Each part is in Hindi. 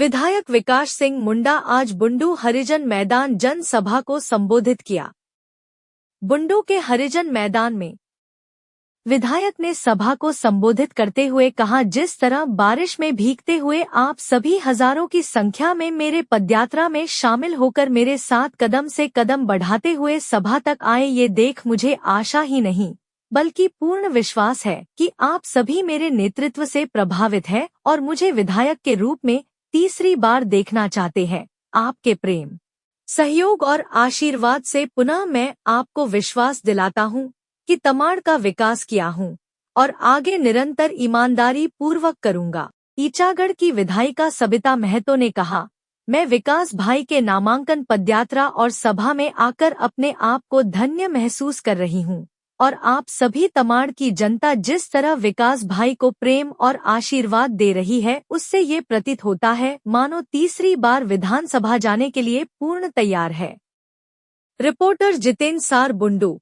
विधायक विकास सिंह मुंडा आज बुंडू हरिजन मैदान जनसभा को संबोधित किया। बुंडू के हरिजन मैदान में विधायक ने सभा को संबोधित करते हुए कहा, जिस तरह बारिश में भीगते हुए आप सभी हजारों की संख्या में मेरे पदयात्रा में शामिल होकर मेरे साथ कदम से कदम बढ़ाते हुए सभा तक आए, ये देख मुझे आशा ही नहीं बल्कि पूर्ण विश्वास है कि आप सभी मेरे नेतृत्व से प्रभावित हैं और मुझे विधायक के रूप में तीसरी बार देखना चाहते हैं। आपके प्रेम, सहयोग और आशीर्वाद से पुनः मैं आपको विश्वास दिलाता हूँ कि तमाड़ का विकास किया हूँ और आगे निरंतर ईमानदारी पूर्वक करूँगा। ईचागढ़ की विधायिका सबिता महतो ने कहा, मैं विकास भाई के नामांकन पदयात्रा और सभा में आकर अपने आप को धन्य महसूस कर रही हूँ और आप सभी तमाड़ की जनता जिस तरह विकास भाई को प्रेम और आशीर्वाद दे रही है, उससे ये प्रतीत होता है मानो तीसरी बार विधानसभा जाने के लिए पूर्ण तैयार है। रिपोर्टर जितेंद्र सार, बुंडू।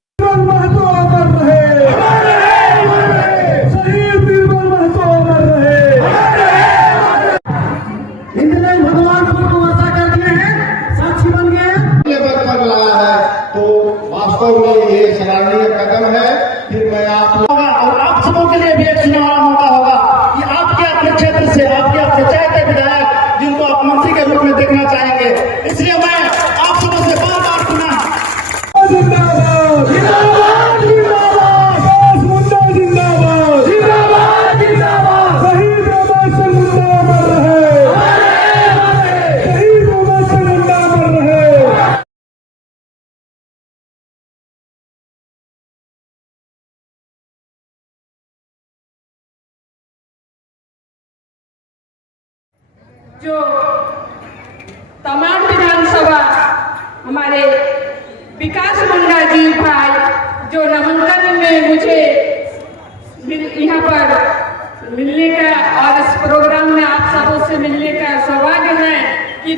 वास्तव में ये सराहनीय कदम है। फिर मैं और आप सबों के लिए भी एक सुनहरा मौका होगा कि आपके अपने क्षेत्र से आपके अपने चाहते विधायक जिनको आप मंत्री के रूप में देखना चाहेंगे, इसलिए मैं आप सबों से बार बार सुना जो तमाड़ विधानसभा हमारे विकास मुंडा जी भाई जो नामांकन में मुझे यहाँ पर मिलने का और इस प्रोग्राम में आप सबों से मिलने का सौभाग्य है कि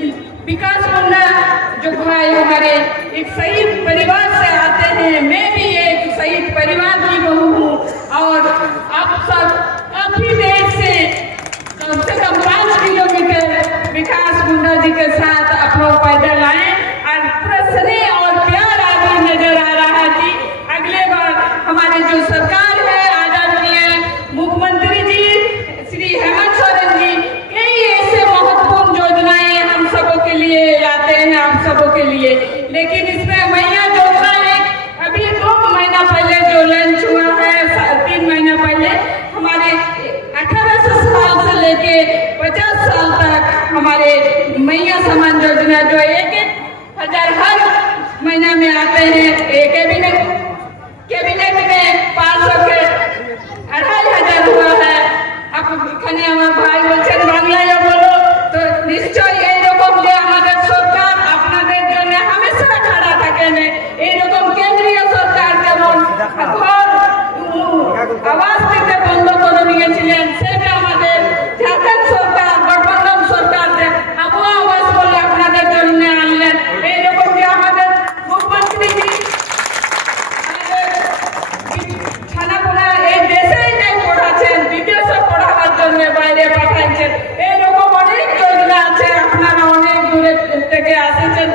विकास मुंडा जो भाई हमारे एक शहीद परिवार से आते हैं। मैं भी एक शहीद परिवार की बहू हूँ और आप सब काफी देर से कम 5 किलोमीटर विकास मुंडा जी के साथ आप लोग पैदल आए और स्नेह और प्यार आगे नजर आ रहा है कि अगले बार हमारे जो सरकार है आदरणीय मुख्यमंत्री जी श्री हेमंत सोरेन जी कई ऐसे महत्वपूर्ण योजनाएं हम सबों के लिए लाते हैं, आप सबों के लिए। लेकिन इसमें मैया योजना है, अभी 2 महीना पहले जो लॉन्च हुआ है, 3 महीना पहले हमारे 18 साल से लेके 50 साल तक हमारे मैया समान योजना जो 1,000 हर महीना में आते हैं। कैबिनेट में 500 के 2,500 हुआ है। अब खाने हमारे भाई बोलছেন বাংলায় बोलो तो निश्चय এইরকম যে আমাদের সরকার আপনাদের জন্য হামেশা খাড়া থাকেন, এইরকম কেন্দ্রীয় সরকার যেমন ঘর আবাস দিতে বন্ধ করে দিয়েছিলেন, সেটা আমাদের ঝাড়খণ্ড সরকার গঠবন্ধন সরকার যে আবহাওয়া আবাস বলে আপনাদের জন্য আনলেন। এইরকম যে আমাদের মুখ্যমন্ত্রী ছানাপোনা এই দেশেই নেই পড়াচ্ছেন, বিদেশে পড়াবার জন্য বাইরে পাঠাচ্ছেন। এইরকম অনেক যোজনা আছে, আপনারা অনেক দূরে থেকে আসেছেন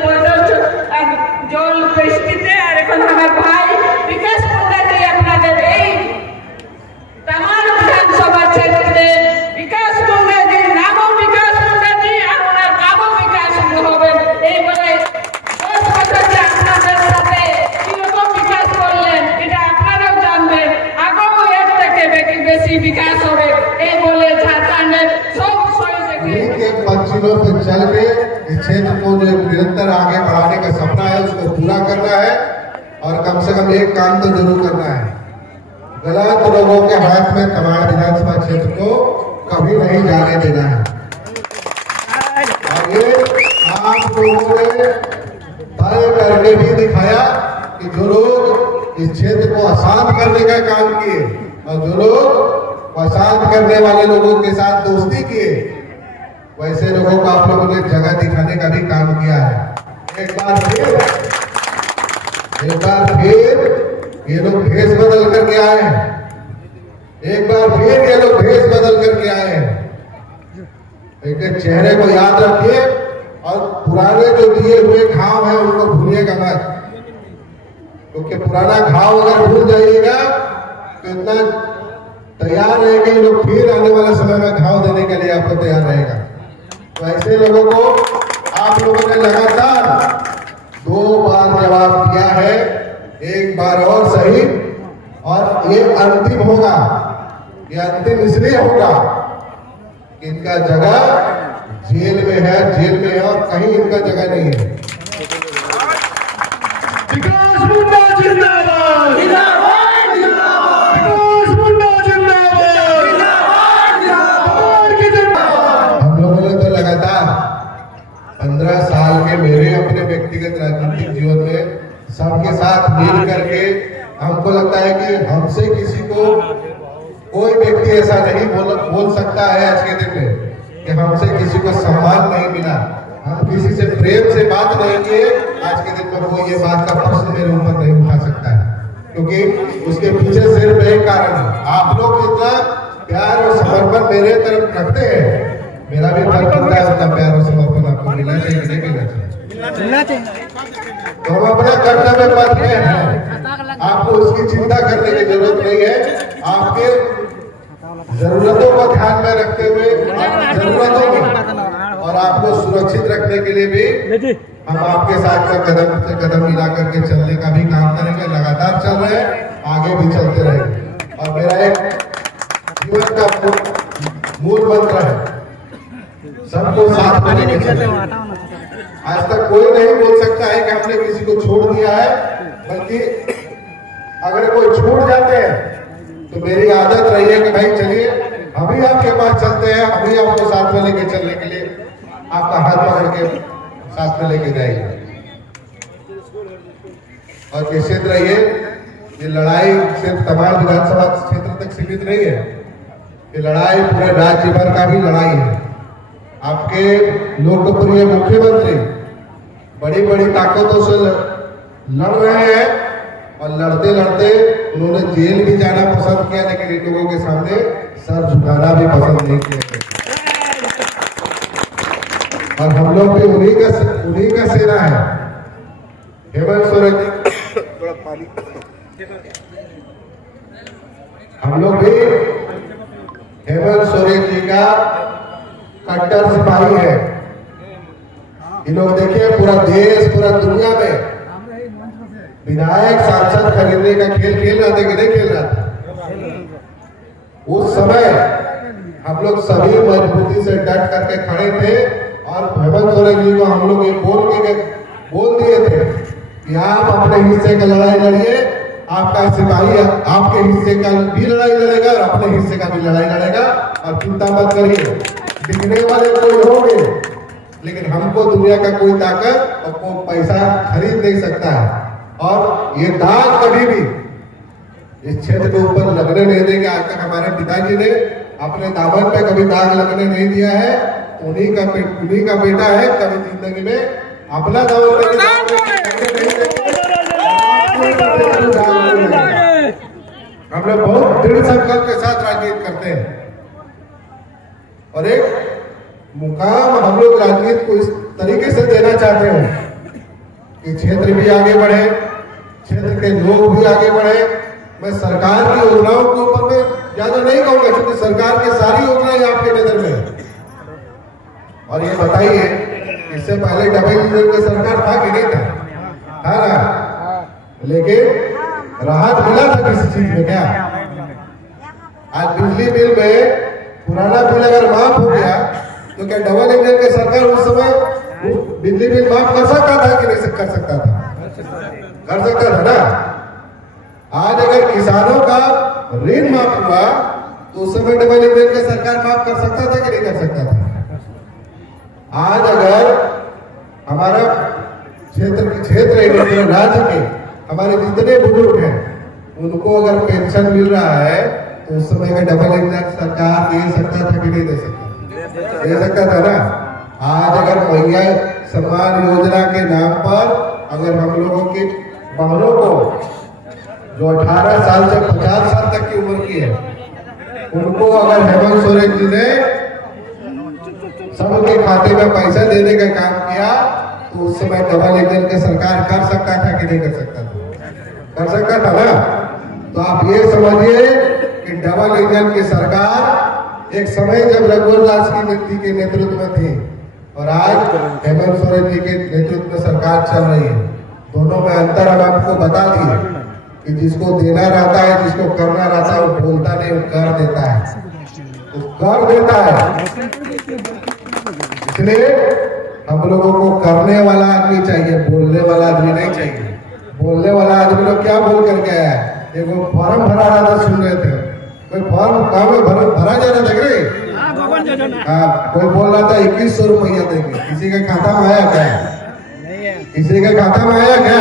জল বৃষ্টিতে। আর এখন আমার ভাই বিকাশ মুন্ডা জি আপনাদের এই तमाड़ विधानसभा क्षेत्र विकास मुंडा जी नामो विकास मुंडा जी और ओनार कामो विकास হবে এই বলে 10 বছর যে আপনাদের সাথে কিরকম বিকাশ করলেন এটা আপনারাও জানবেন। আগামী এর থেকে বেশি বিকাশ হবে এই বলে ঝাড়খণ্ডের সব के पंचलों पे चल के इस क्षेत्र को जो निरंतर आगे बढ़ाने का सपना है उसको पूरा करना है और कम से कम एक काम तो जरूर करना है, गलत लोगों के हाथ में तमाड़ विधानसभा क्षेत्र को कभी नहीं जाने देना है। और ये आप लोगों ने तय करके भी दिखाया कि जो लोग इस क्षेत्र को आसान करने का काम किए और जो लोग आसान करने वाले लोगों के साथ दोस्ती किए, वैसे लोगों को आप लोगों ने जगह दिखाने का भी काम किया है। एक बार फिर ये लोग भेष बदल करके आए हैं, एक बार फिर ये लोग भेष बदल करके आए हैं। लेकिन चेहरे को याद रखिए और पुराने जो दिए हुए घाव है उनको भूलिएगा मत, क्योंकि पुराना घाव अगर भूल जाइएगा तो इतना तैयार रहेगा ये लोग, फिर आने वाले समय में घाव देने के लिए आपको तैयार रहेगा। तो ऐसे लोगों को आप लोगों ने लगातार 2 बार जवाब दिया है, एक बार और सही, और ये अंतिम होगा। ये अंतिम इसलिए होगा कि इनका जगह जेल में है, जेल में है और कहीं इनका जगह नहीं है। विकास मुंडा जिंदाबाद, जिंदाबाद, जिंदाबाद। विकास मुंडा जिंदाबाद, जिंदाबाद, जिंदाबाद। हम लोगों ने तो लगातार 15 साल के मेरे अपने व्यक्तिगत राजनीतिक जीवन में सबके साथ मिल करके हमको लगता है कि हमसे किसी को कोई व्यक्ति ऐसा नहीं बोल सकता है आज के दिन में कि हमसे किसी को सम्मान नहीं मिला, हम किसी से प्रेम से बात नहीं किए। आज के दिन में कोई ये बात का प्रश्न मेरे ऊपर नहीं उठा सकता है, क्योंकि उसके पीछे सिर्फ एक कारण है, आप लोग जितना प्यार और समर्पण मेरे तरफ रखते हैं, मेरा भी फर्ज होता है उतना प्यार और समर्पण आपको मिलना चाहिए कि नहीं मिलना चाहिए। तो हम अपना कर्तव्य पथ में हैं, आपको उसकी चिंता करने की जरूरत नहीं है। आपके जरूरतों को ध्यान में रखते हुए जरूरतों में और आपको सुरक्षित रखने के लिए भी हम आपके साथ में कदम से कदम मिला करके चलने का भी काम करेंगे। लगातार चल रहे हैं, आगे भी चलते रहेंगे। और मेरा एक जीवन का मूल मंत्र है, सबको साथ में लेके चलें। आज तक कोई नहीं बोल सकता है कि हमने किसी को छोड़ दिया है, बल्कि अगर कोई छूट जाते हैं तो मेरी आदत रही है कि भाई चलिए हम ही आपके पास चलते हैं, हम ही आपको साथ में लेके चलने के लिए आपका हाथ पकड़ के साथ में लेके जाएंगे। और निश्चित रहिए ये लड़ाई सिर्फ तमाम विधानसभा क्षेत्र तक सीमित नहीं है, ये लड़ाई पूरे राज्य भर का भी लड़ाई है। आपके लोकप्रिय मुख्यमंत्री बड़ी बड़ी ताकतों से लड़ रहे हैं और लड़ते लड़ते उन्होंने जेल भी जाना पसंद किया, लेकिन इन लोगों के सामने सर झुकाना भी पसंद नहीं किया। और हम लोग भी उन्हीं का सेना है। हेमंत सोरेन जी, थोड़ा पानी, हम लोग भी हेमंत सोरेन जी का कट्टर सिपाही है। ये लोग देखिए पूरा देश पूरा दुनिया में विधायक सांसद खरीदने का खेल खेल रहा था कि नहीं खेल रहा था। उस समय हम लोग सभी मजबूती से डट करके खड़े थे और हेमंत सोरेन जी को हम लोग ये बोल दिए थे कि आप अपने हिस्से का लड़ाई लड़िए, आपका सिपाही आपके हिस्से का भी लड़ाई लड़ेगा और अपने हिस्से का भी लड़ाई लड़ेगा, और चिंता मत करिए, दिखने वाले कोई होंगे लेकिन हमको दुनिया का कोई ताकत और कोई पैसा खरीद नहीं सकता है। और ये दाग कभी भी इस क्षेत्र के ऊपर लगने नहीं देंगे। आज तक हमारे पिताजी ने अपने दामन पे कभी दाग लगने नहीं दिया है, उन्हीं का बेटा है, कभी जिंदगी में अपना दामन पे हम लोग बहुत दृढ़ संकल्प के साथ राजनीति करते हैं और एक मुकाम हम लोग राजनीति को इस तरीके से देना चाहते हैं कि क्षेत्र भी आगे बढ़े, क्षेत्र के लोग भी आगे बढ़े। मैं सरकार की योजनाओं के ऊपर में ज्यादा नहीं कहूंगा, क्योंकि सरकार की सारी योजनाएं आपके नजर में है। और ये बताइए, इससे पहले डबल इंजन का सरकार था कि नहीं था? है ना? लेकिन राहत मिला था किसी चीज में क्या? आज बिजली बिल में पुराना बिल अगर माफ हो गया तो क्या डबल इंजन की सरकार उस समय बिजली बिल माफ कर सकता था कि नहीं कर सकता था? कर सकता था ना। आज अगर किसानों का ऋण माफ हुआ तो उस समय डबल इंजन की सरकार माफ कर सकता था कि नहीं कर सकता था? आज अगर हमारा क्षेत्र राज्य के हमारे जितने बुजुर्ग हैं उनको अगर पेंशन मिल रहा है तो उस समय का डबल इंजन सरकार दे सकता था कि नहीं दे सकता? दे सकता था ना। आज अगर महिला सम्मान योजना के नाम पर अगर हम लोगों के बहनों को जो 18 साल से 50 साल तक की उम्र की है उनको अगर हेमंत सोरेन जी ने सबके खाते में पैसा देने का काम किया, तो उस समय डबल इंजन की सरकार कर सकता था कि नहीं कर सकता था? कर सकता था ना। तो आप ये समझिए कि डबल इंजन की सरकार एक समय जब रघुवर दास जी के नेतृत्व में थी और आज हेमंत सोरेन जी के नेतृत्व में सरकार चल रही है, दोनों में अंतर हम आपको बता दिए कि जिसको देना रहता है, जिसको करना रहता है, वो बोलता नहीं, वो कर देता है, वो कर देता है। इसलिए हम लोगों को करने वाला आदमी चाहिए, बोलने वाला आदमी नहीं चाहिए। बोलने वाला आदमी लोग क्या बोल करके आया है? एक वो फॉर्म भरा रहा था, सुन रहे थे, कोई फॉर्म काम में भरा जा रहा था कि हाँ, कोई बोल रहा था 2100 रुपया देंगे, किसी के खाता में आया क्या? किसी के खाता में आया क्या?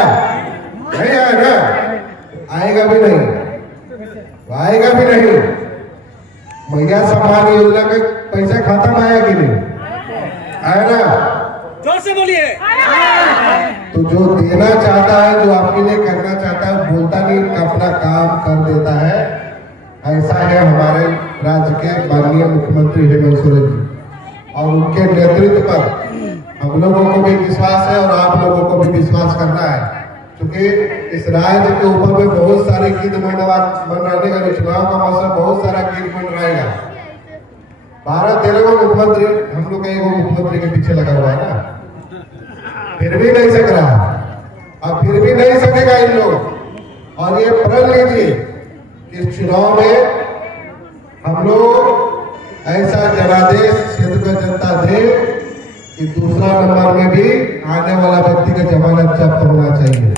नहीं आया ना, आएगा भी नहीं, आएगा भी नहीं। महिला सम्मान योजना का पैसा खाता में आया कि नहीं आया ना? जोर से बोलिए। तो जो देना चाहता है, जो आपके लिए करना चाहता है, बोलता नहीं, अपना काम कर देता है। ऐसा है हमारे राज्य के माननीय मुख्यमंत्री हेमंत सोरेन जी, और उनके नेतृत्व पर हम लोगों को भी विश्वास है और आप लोगों को भी विश्वास करना है, क्योंकि इस राज्य के ऊपर में बहुत सारे गीत मन रहने का, चुनाव का मौसम बहुत सारा गीत मन रहेगा। 12-13 मुख्यमंत्री हम लोग एक मुख्यमंत्री के पीछे लगा हुआ है ना, फिर भी नहीं सक रहा, अब फिर भी नहीं सकेगा इन लोग। और ये प्रण लीजिए कि इस चुनाव में हम लोग ऐसा जनादेश क्षेत्र का जनता दे कि दूसरा नंबर में भी आने वाला व्यक्ति का जमानत जब्त होना चाहिए।